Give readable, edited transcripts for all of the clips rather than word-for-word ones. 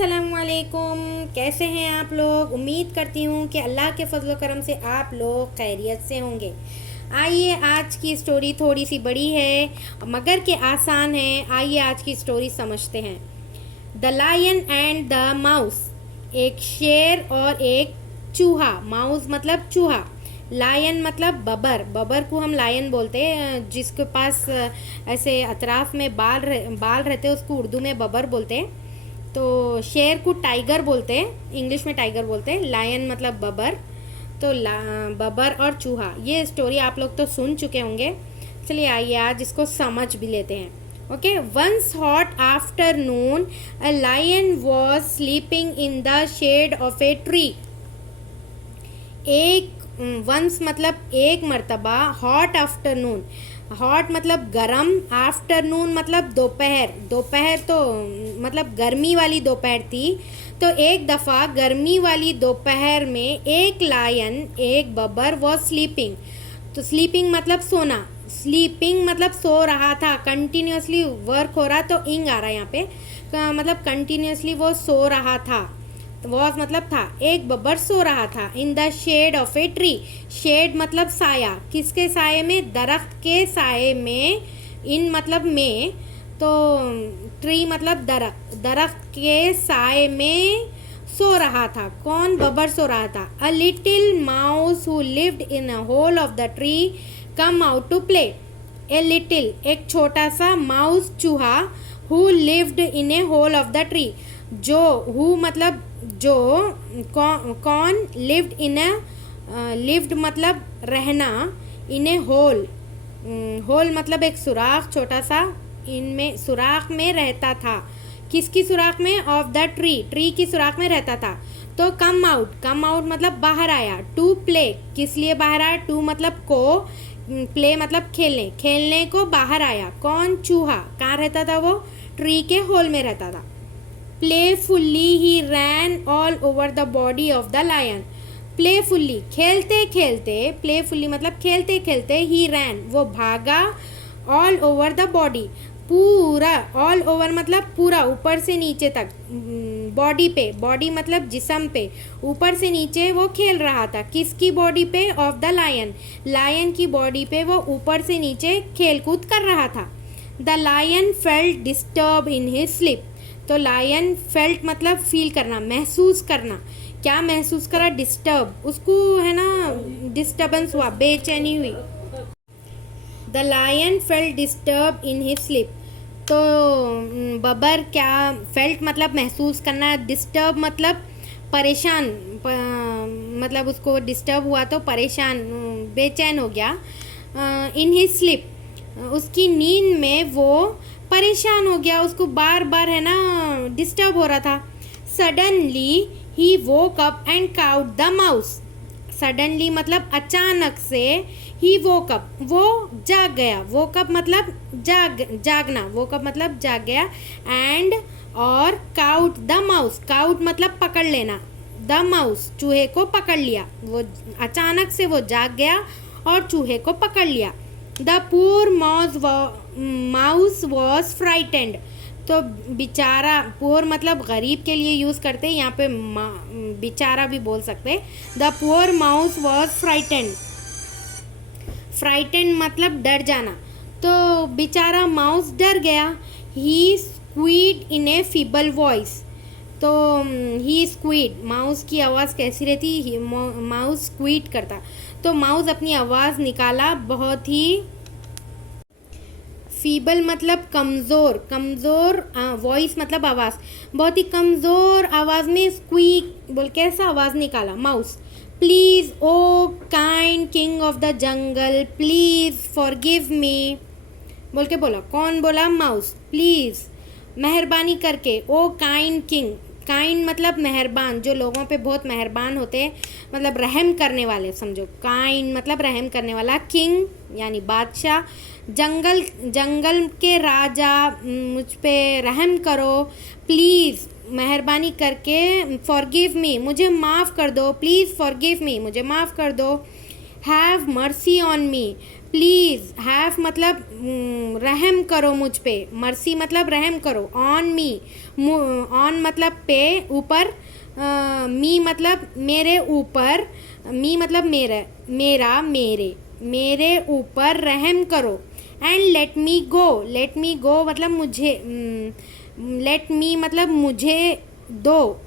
अस्सलामुअलैकुम। कैसे हैं आप लोग? उम्मीद करती हूँ कि अल्लाह के फजल करम से आप लोग खैरियत से होंगे। आइए, आज की स्टोरी थोड़ी सी बड़ी है मगर के आसान है। आइए आज की स्टोरी समझते हैं। The lion and the mouse. एक शेर और एक चूहा। माउस मतलब चूहा, लायन मतलब बबर। बबर को हम लायन बोलते हैं, जिसके पास ऐसे अतराफ में बाल रहते हैं उसको उर्दू में बबर बोलते हैं। तो शेर को टाइगर बोलते हैं, इंग्लिश में टाइगर बोलते हैं। लायन मतलब बबर। तो बबर और चूहा, ये स्टोरी आप लोग तो सुन चुके होंगे। चलिए आइए आज इसको समझ भी लेते हैं। Okay, once hot afternoon a lion was sleeping in the shade of a tree. एक वंस मतलब एक मर्तबा, हॉट आफ्टरनून, हॉट मतलब गरम, आफ्टरनून मतलब दोपहर। दोपहर तो मतलब गर्मी वाली दोपहर थी। तो एक दफ़ा गर्मी वाली दोपहर में एक लायन, एक बबर वॉज स्लीपिंग। तो स्लीपिंग मतलब सोना, स्लीपिंग मतलब सो रहा था। कंटिन्यूसली वर्क हो रहा, तो इंग आ रहा है यहाँ पे, मतलब कंटिन्यूसली वो सो रहा था। वॉज मतलब था। एक बब्बर सो रहा था in the shade of a tree. Shade मतलब साया। किसके साये में? दरख्त के साये में। इन मतलब में, तो ट्री मतलब दरख्त, दरख्त के साये में सो रहा था। कौन? बब्बर सो रहा था। A little mouse who lived in a hole of the tree come out to play. A little एक छोटा सा, माउस चूहा, who lived in a hole of the tree, जो, हु मतलब जो, कौन? लिव्ड इन अ, लिव्ड मतलब रहना, इन ए होल, होल मतलब एक सुराख छोटा सा, इनमें सुराख में रहता था। किसकी सुराख में? ऑफ द ट्री, ट्री की सुराख में रहता था। तो कम आउट, कम आउट मतलब बाहर आया। टू प्ले, किस लिए बाहर आया? टू मतलब को, प्ले मतलब खेलने, खेलने को बाहर आया। कौन? चूहा। कहाँ रहता था वो? ट्री के होल में रहता था। Playfully he ran all over the body of the lion. Playfully खेलते खेलते, प्लेफुल्ली मतलब खेलते खेलते, ही रैन वो भागा, ऑल ओवर द बॉडी पूरा, ऑल ओवर मतलब पूरा, ऊपर से नीचे तक, बॉडी पे, बॉडी मतलब जिस्म पे, ऊपर से नीचे वो खेल रहा था। किसकी बॉडी पे? ऑफ द लायन, लायन की बॉडी पे वो ऊपर से नीचे खेल कूद कर रहा था। The lion felt disturb in his sleep. तो लायन फेल्ट मतलब फील करना, महसूस करना। क्या महसूस करा? डिस्टर्ब, उसको है ना डिस्टर्बेंस हुआ, बेचैनी हुई। The lion felt disturb in his sleep. तो बबर क्या? फेल्ट मतलब महसूस करना, डिस्टर्ब मतलब परेशान, मतलब उसको डिस्टर्ब हुआ तो परेशान, बेचैन हो गया। इन हिज स्लीप, उसकी नींद में वो परेशान हो गया, उसको बार बार है ना डिस्टर्ब हो रहा था। Suddenly he woke up and cout the mouse. Suddenly मतलब अचानक से, ही वोक अप वो जाग गया, वोकअप मतलब जागना, वोकअप मतलब जाग गया, एंड और काउट द माउस, काउट मतलब पकड़ लेना, द माउस चूहे को पकड़ लिया। वो अचानक से वो जाग गया और चूहे को पकड़ लिया। The poor mouse was frightened. तो बेचारा, पुअर मतलब गरीब के लिए यूज़ करते हैं, यहाँ पे बेचारा भी बोल सकते हैं। The poor mouse was frightened. Frightened मतलब डर जाना। तो बेचारा माउस डर गया। ही स्क्वीड इन ए फीबल वॉइस। तो ही स्क्वीड, माउस की आवाज़ कैसी रहती? माउस स्क्वीड करता। तो माउस अपनी आवाज़ निकाला, बहुत ही, फीबल मतलब कमज़ोर, कमज़ोर वॉइस मतलब आवाज़, बहुत ही कमज़ोर आवाज़ में स्क्वीक बोल कैसा आवाज़ निकाला mouse. Please oh kind king of the jungle, please forgive me बोल के बोला। कौन बोला? माउस। प्लीज़ मेहरबानी करके, ओ काइंड किंग, काइंड मतलब मेहरबान, जो लोगों पे बहुत मेहरबान होते हैं, मतलब रहम करने वाले, समझो। काइंड मतलब रहम करने वाला। किंग यानी बादशाह। जंगल, जंगल के राजा, मुझ पे रहम करो। प्लीज़ मेहरबानी करके, फॉरगिव मी मुझे माफ़ कर दो, प्लीज़ फॉरगिव मी मुझे माफ़ कर दो। Have mercy on me, please, have मतलब रहम करो मुझ पे, मर्सी मतलब रहम करो, ऑन मी, ऑन मतलब पे, ऊपर, मी मतलब मेरे ऊपर, मी मतलब मेरा, मेरा, मेरे, मेरे ऊपर रहम करो। एंड लेट मी गो मतलब मुझे, लेट मी मतलब मुझे दो,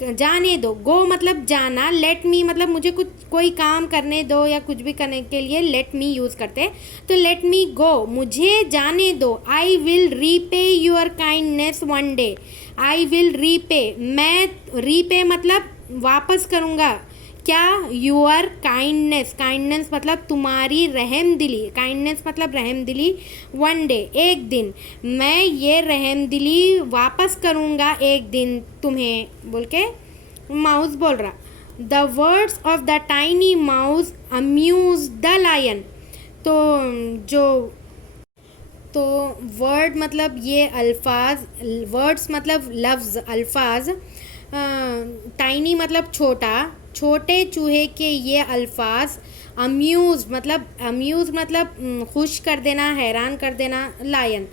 जाने दो, गो मतलब जाना, लेट मी मतलब मुझे कुछ कोई काम करने दो या कुछ भी करने के लिए लेट मी यूज़ करते हैं। तो लेट मी गो, मुझे जाने दो। I will repay your kindness one day, I will repay, मैं रीपे मतलब वापस करूँगा क्या, योर काइंडनेस, काइंडनेस मतलब तुम्हारी रहम दिली, काइंडनेस मतलब रहम दिली, वन डे एक दिन, मैं ये रहम दिली वापस करूँगा एक दिन तुम्हें, बोल के माउस बोल रहा। The words of the tiny mouse amuse the lion. तो जो तो वर्ड मतलब ये अल्फाज, वर्ड्स मतलब लफ्ज़, अल्फाज, टाइनी मतलब छोटा, छोटे चूहे के ये अल्फाज, अम्यूज़ मतलब खुश कर देना, हैरान कर देना, लायन।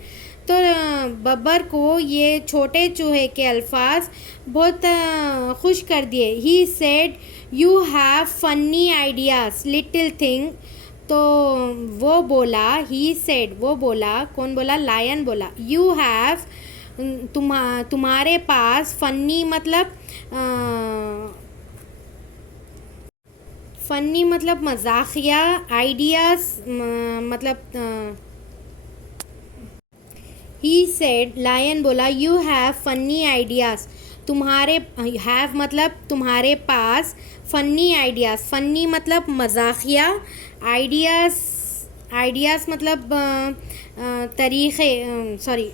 तो बब्बर को ये छोटे चूहे के अल्फाज बहुत खुश कर दिए। He said you have funny ideas little thing. तो वो बोला, ही सेड, वो बोला, कौन बोला, लायन बोला, यू हैव तुम्हारे पास, फनी मतलब फ़नी मतलब मजाकिया, आइडियाज़ मतलब ही सेड, लायन बोला, यू हैव फनी आइडियाज़, तुम्हारे, हैव मतलब तुम्हारे पास, फ़नी आइडियाज़, फ़नी मतलब मजाकिया, आइडियाज़, आइडियाज़ मतलब तरीक़े, सॉरी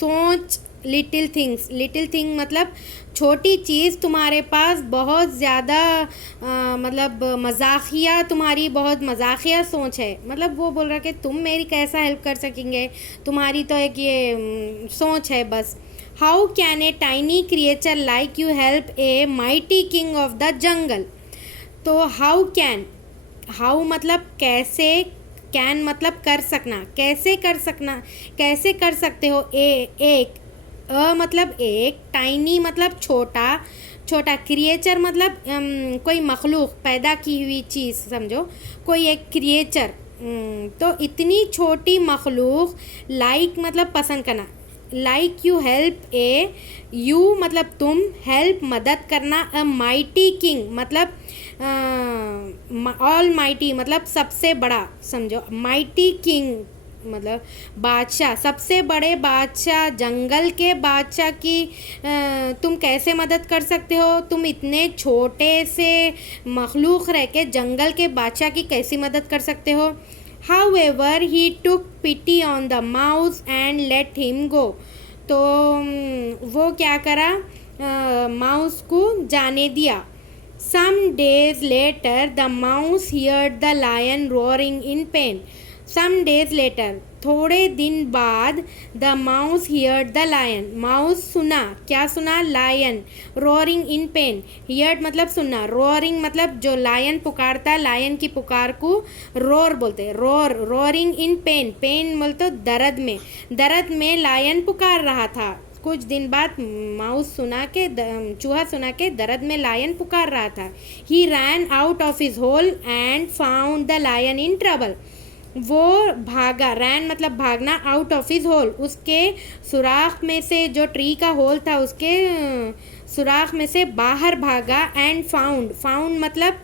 सोच, लिटिल थिंग्स, लिटिल थिंग मतलब छोटी चीज़, तुम्हारे पास बहुत ज़्यादा मतलब मजाकिया, तुम्हारी बहुत मजाकिया सोच है, मतलब वो बोल रहा कि तुम मेरी कैसा हेल्प कर सकेंगे, तुम्हारी तो एक ये सोच है बस। How can a tiny creature like you help a mighty king of the jungle. तो हाउ कैन, हाउ मतलब कैसे, कैन मतलब कर सकना, कैसे कर सकना, कैसे कर सकते हो, एक, मतलब एक, टाइनी मतलब छोटा, छोटा, क्रिएचर मतलब कोई मखलूक, पैदा की हुई चीज़ समझो, कोई एक क्रिएचर, तो इतनी छोटी मखलूक, लाइक मतलब पसंद करना, like you help A, you मतलब तुम, हेल्प मदद करना, अ माइटी किंग मतलब ऑल माइटी मतलब सबसे बड़ा समझो, माइटी किंग मतलब बादशाह, सबसे बड़े बादशाह, जंगल के बादशाह की तुम कैसे मदद कर सकते हो, तुम इतने छोटे से मखलूक रह के जंगल के बादशाह की कैसी मदद कर सकते हो। However, he took pity on the mouse and let him go. तो वो क्या करा, माउस को जाने दिया। Some days later, the mouse heard the lion roaring in pain. Some days later, थोड़े दिन बाद, the mouse heard the lion, mouse सुना, क्या सुना, lion, roaring in pain, heard मतलब सुनना, रोअरिंग मतलब जो लायन पुकारता, लायन की पुकार को रोर बोलते, roar, roaring in pain, pain बोलते दर्द में लायन पुकार रहा था। कुछ दिन बाद माउस सुना के, चूहा सुना के दर्द में लायन पुकार रहा था। He ran out of his hole and found the lion in trouble. वो भागा, रैन मतलब भागना, आउट ऑफ हिज होल उसके सुराख में से, जो ट्री का होल था उसके सुराख में से बाहर भागा, एंड फाउंड, फाउंड मतलब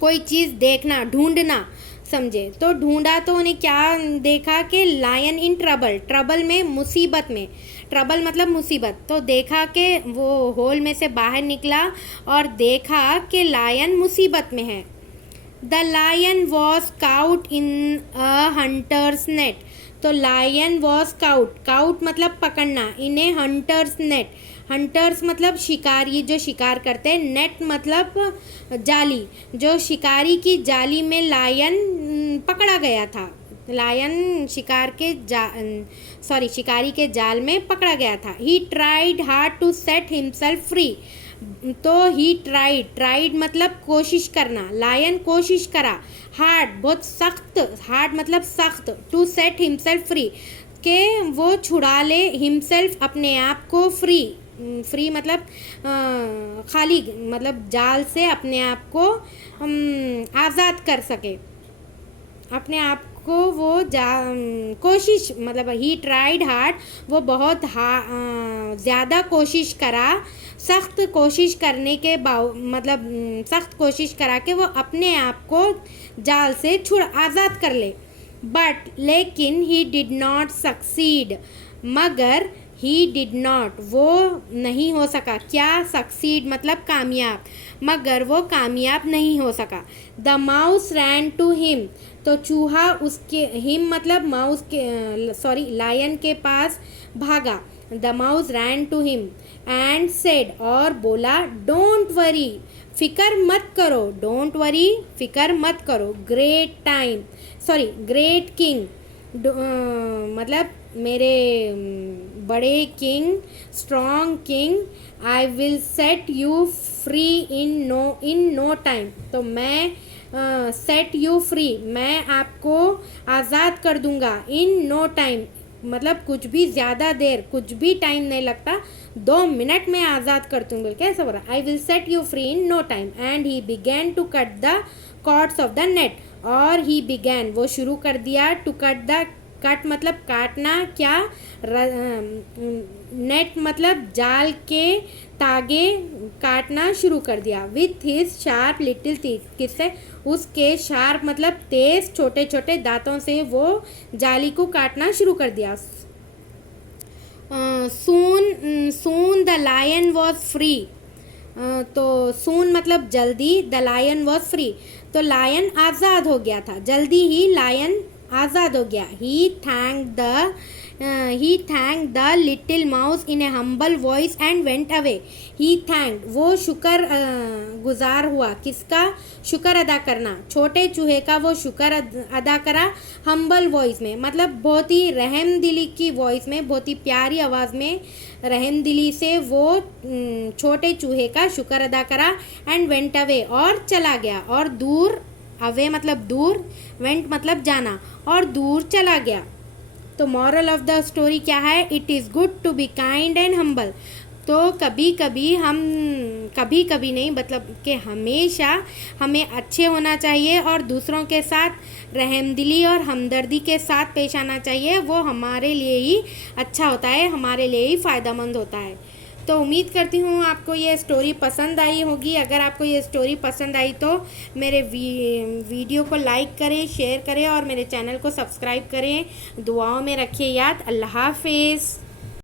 कोई चीज़ देखना, ढूंढना समझे। तो ढूंढा तो उन्हें क्या देखा कि लायन इन ट्रबल, ट्रबल में मुसीबत में, ट्रबल मतलब मुसीबत। तो देखा कि वो होल में से बाहर निकला और देखा कि लायन मुसीबत में है। The lion was caught in a hunter's net. तो लायन वॉज काउट, काउट मतलब पकड़ना, in a hunter's net, hunter's मतलब शिकारी जो शिकार करते हैं, नेट मतलब जाली, जो शिकारी की जाली में लायन पकड़ा गया था, लायन शिकार के शिकारी के जाल में पकड़ा गया था। He tried hard to set himself free. तो ही ट्राइड मतलब कोशिश करना, लायन कोशिश करा, हार्ड बहुत सख्त, हार्ड मतलब सख्त, टू सेट हिमसेल्फ फ्री के वो छुड़ा ले, हिमसेल्फ अपने आप को, फ्री फ्री मतलब खाली मतलब जाल से अपने आप को आज़ाद कर सके, अपने आप को वो कोशिश मतलब ही ट्राइड हार्ड, वो बहुत ज़्यादा कोशिश करा, सख्त कोशिश करने के मतलब सख्त कोशिश करा कि वो अपने आप को जाल से आज़ाद कर ले। बट लेकिन ही डिड नॉट सक्सीड, मगर ही डिड नॉट वो नहीं हो सका, क्या सक्सीड मतलब कामयाब, मगर वो कामयाब नहीं हो सका। The mouse ran to him, तो चूहा उसके, हिम मतलब माउस के सॉरी लायन के पास भागा। The mouse ran to him and said, और बोला, डोंट वरी फिकर मत करो, डोंट वरी फिकर मत करो, ग्रेट किंग मतलब मेरे बड़े king, strong king, I will set you free in no time, तो मैं सेट यू फ्री मैं आपको आज़ाद कर दूंगा, इन नो टाइम मतलब कुछ भी ज़्यादा देर, कुछ भी टाइम नहीं लगता, 2 मिनट में आज़ाद कर दूंगा, कैसे बोला, I will set you free in no time. And he began to cut the cords of the net, और ही बिगैन वो शुरू कर दिया, टू कट मतलब काटना, क्या नेट मतलब जाल के तागे काटना शुरू कर दिया। With his sharp little teeth, किससे, उसके शार्प मतलब तेज छोटे छोटे दांतों से वो जाली को काटना शुरू कर दिया। Soon the lion was free, तो सून मतलब जल्दी, द लायन वॉज फ्री तो लायन आज़ाद हो गया था, जल्दी ही लायन आज़ाद हो गया। He thank the little mouse in a humble voice and went away. He thank वो शुक्र गुजार हुआ, किसका, शुक्र अदा करना, छोटे चूहे का वो शुक्र अदा करा, हम्बल वॉइस में मतलब बहुत ही रहम दिली की वॉइस में, बहुत ही प्यारी आवाज़ में रहम दिली से वो छोटे चूहे का शुक्र अदा करा। एंड वेंट अवे और चला गया, और दूर, अवे मतलब दूर, वेंट मतलब जाना, और दूर चला गया। तो मॉरल ऑफ द स्टोरी क्या है, it is good to be kind and humble, तो कभी कभी नहीं मतलब कि हमेशा हमें अच्छे होना चाहिए और दूसरों के साथ रहमदिली और हमदर्दी के साथ पेश आना चाहिए, वो हमारे लिए ही अच्छा होता है, हमारे लिए ही फ़ायदेमंद होता है। तो उम्मीद करती हूँ आपको ये स्टोरी पसंद आई होगी। अगर आपको ये स्टोरी पसंद आई तो मेरे वीडियो को लाइक करें, शेयर करें और मेरे चैनल को सब्सक्राइब करें। दुआओं में रखिए याद। अल्लाह हाफिज़।